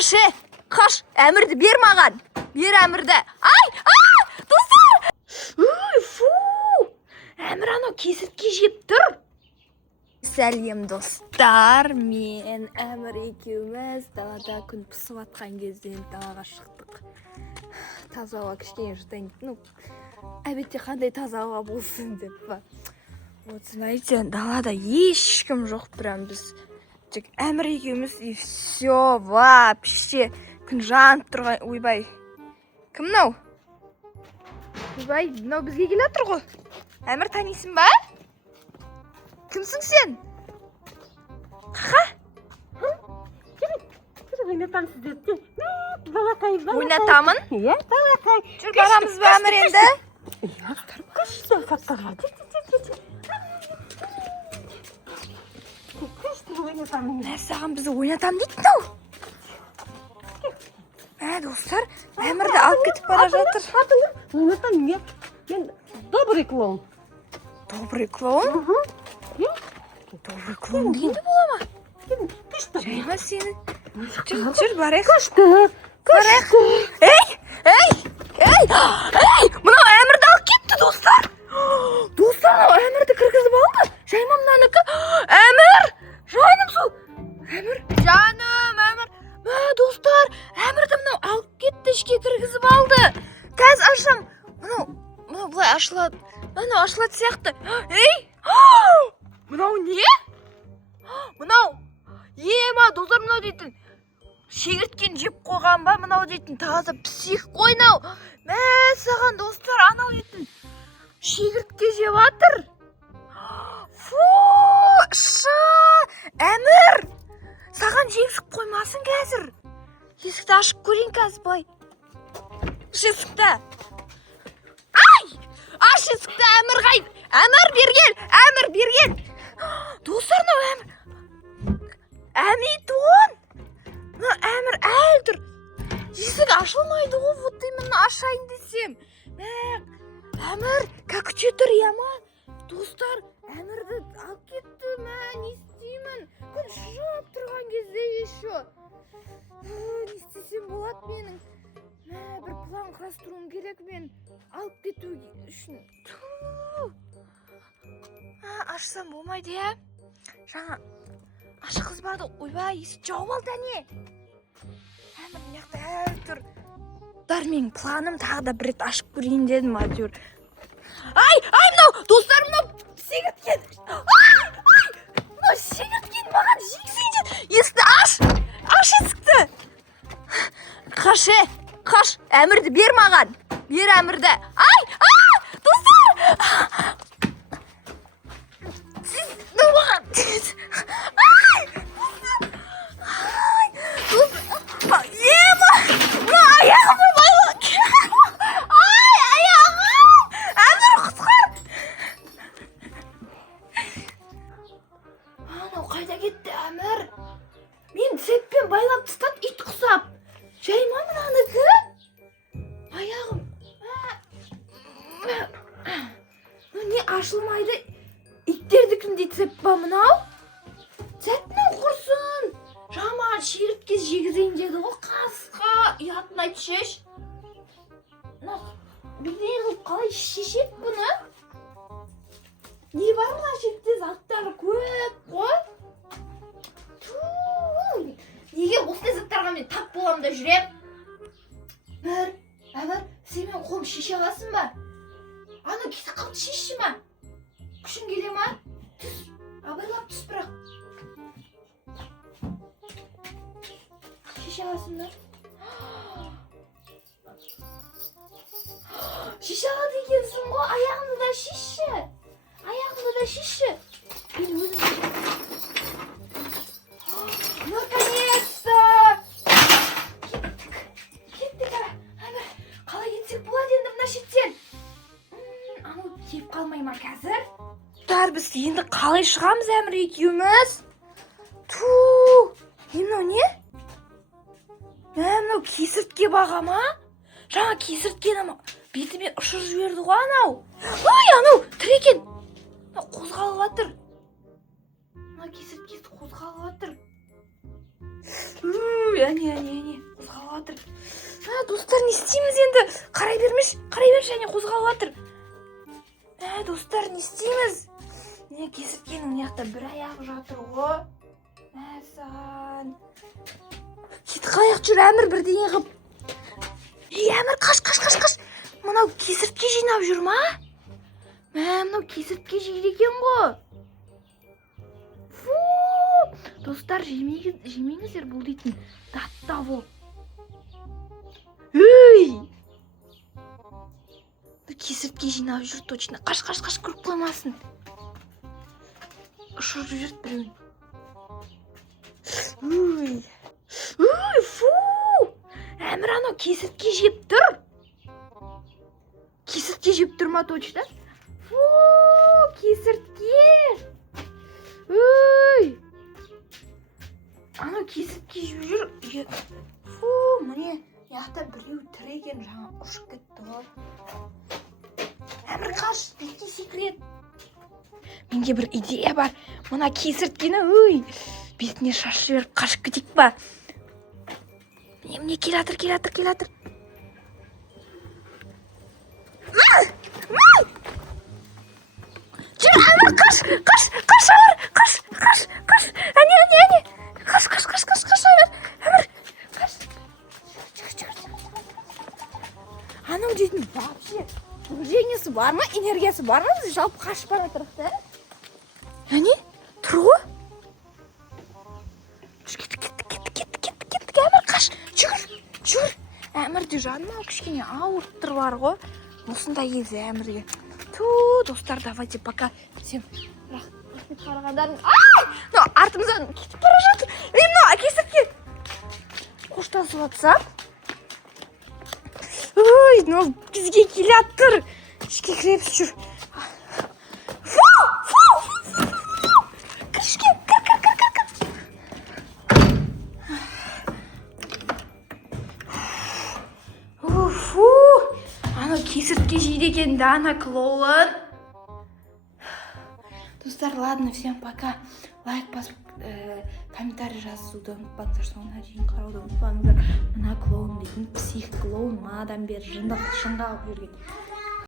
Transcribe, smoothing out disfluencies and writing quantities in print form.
Қаш, әмірді бер маған. Бер әмірді. Достар! Фу! Әмір анау кесіртке жеп тұр. Сәлем достар, мен Әмір екеуміз далада күн пысып атқан кезден далаға шықтық. Таза ауа кішкене жұтайын. Әбетте қандай таза ауа болсын деп па. Вот, знаете, далада ешкім жоқ, прям біз тек Әмір екеуміз и все, вообще күн жанып тұрған. Ойбай, кім мынау? Ойбай, мынау бізге келе жатыр ғой. Әмір, танисың ба? Кімсің сен? Ха? Ойнатам сіздерді. Балақай. Ойнатамын? Иә, балақай. Жүр, барамыз ба Әмір енді? Иә, күшті фаттаға. Күшті ойнатамын. Саған бізді ойнатам дейді мынау. Достар, Әмірді алып кетіп бара жатыр. Ойнатамын, иә. Мен добрый клоун. Добрый клоун? Добрый клоун дегенде бола ма? Жайма сені. Жүр, барайық. Барайық. Ей! Мынау Әмірді алып кетті, достар. Достар, мынау Әмірді кіргізіп алды. Жайма мынанікі. Әмір! Жаным сол. Әмір, жаным, Әмір. Достар, Әмірді мынау алып кетті, ішке кіргізіп алды. Қазір ашам. Мынау бұлай ашылады. Мынау ашылады сияқты. Мынау не? Мынау ема, достар, мынау дейтін шегірткен жеп қойған ба? Мынау дейтін таза псих қой мынау. Саған, достар, анау дейтін шегіртке жеп жатыр. Фу, Әмір, саған жегізіп қоймасын қазір. Есікті ашып көрейін қазір былай. Есікті. Аш есікті, Әмір қайт. Әмір бергел. Достар, мынау Әмір. Әмитон. Мынау Әмір әлі тұр. Есік ашылмайды ғой, вот именно ашайын десем. Әмір, как тұр, яма? Достар, Әмірді алып кетті, не істеймін? Күн шығып тұрған кезде еще. Не істесем болады менің? Бір план құрастыруым керек мен алып кету үшін. Ашсам болмайды, иә? Жаңа ашы қыз барды. Ойбай, есік жауып алды әне. Әмір мияқта әлі тұр. Менің планым тағы да бір рет ашып көрейін дедім, әйтеуір. Мынау, достар, мынау шегірткен. Мынау шегірткен маған жегізейін деді. Есікті аш есікті. Қаш, Әмірді бер маған. Бер Әмірді. Достар! Сіз маған. Ема! Аяғым байлық. Аяғым! Әмір, құтқар! Анау қайда кетті, Әмір? Мен цеппен байлап тастады, ит құсап. Жайма мынанікі? Аяғым. Не ашылмайды? Иттердікіндей цеп ба мынау? Цепнің құрсын. Жаман шегіртке жегізейін деді ғой, қасқа. Ұятын айт шеш. Білден қылып қалай шешет бұны? Не бар мына жерде, заттары көп қой? Неге осындай заттарға мен тап болам да жүрем? Әмір, сен мен қолым шеше аласың ба? Ана кесік қалды шешші ма? Күшің келе ма? Түс, абайлап түс бірақ. Шеше аласың ба? Шеше алады екенсің ғой, аяғымды да шешші. Мен өзім наконец-то! Кеттік, Әмір, қалай кетсек болады енді мына шеттен? Анау кеп қалмай ма қазір? Біз енді қалай шығамыз, Әмір екеуміз? Мынау не? Мынау кесіртке баға ма? Жаңа кесірткені бетіме ұшыр жіберді ғой анау. Анау тірі екен. Қозғалып жатыр. Мына кесірткесі қозғалып жатыр. Әне. жатыр. Достар, не істейміз енді? Қарай бермеш, және қозғалып жатыр. Достар, не істейміз? Не кесірткенің мына бір аяғы жатыр ғой. Саған. Кет қалайық жүр, Әмір бірдеңе қып. Әмір, қаш. Мынау кесіртке жинап жүр ма? Мынау кесіртке жейді екен ғой. Достар, жемеңіздер, бұл дейтін датта бұл. Кесіртке жинап жүр точно. Қаш, көріп қоймасын. Ұшырып жүрт біреуін. Әмір, анау кесіртке жеп тұр. Кесіртке жеп тұр ма точно? Кесіртке. Анау кесіртке жеп жүр. Міне, яқта біреу тірі екен, жаңа ұшып кетті ғой. Әмір, қаш, бетке секрет. Менде бір идея бар. Мына кесірткені, бетіне шашып жіберіп қашып кетейік па? Міне, келатыр. Жүр, Әмір, қаш, Әмір, қаш. Әне. Қаш, Әмір, қаш. Анау дейтін вообще движениесі бар ма, энергиясы бар ма? Біз жалпы қашып бара тұрық та. Әне, тұр ғой. Кеттік, Әмір, қаш. Жүр. Әмірді жаным ау кішкене ауырып тұр бар ғой. Осында езі Әмірге. Достар, давайте пока всем рахмет қарағандарын. Артымыздан кетіп бара жатыр. Мына кесіртке қоштасып жатса. Мынау бізге келіп тұр. Ішке кіріп жүр. Кірішке, кір. Ана кесіртке жейді екен, ана клоун. Достар, ладно, всем пока. Лайк басып, комментарий жазуды ұмытпаңыздар, соңына дейін қарауды ұмытпаңыздар. Мына клоун дейтін псих клоун мадан бері жынға алып жүрген.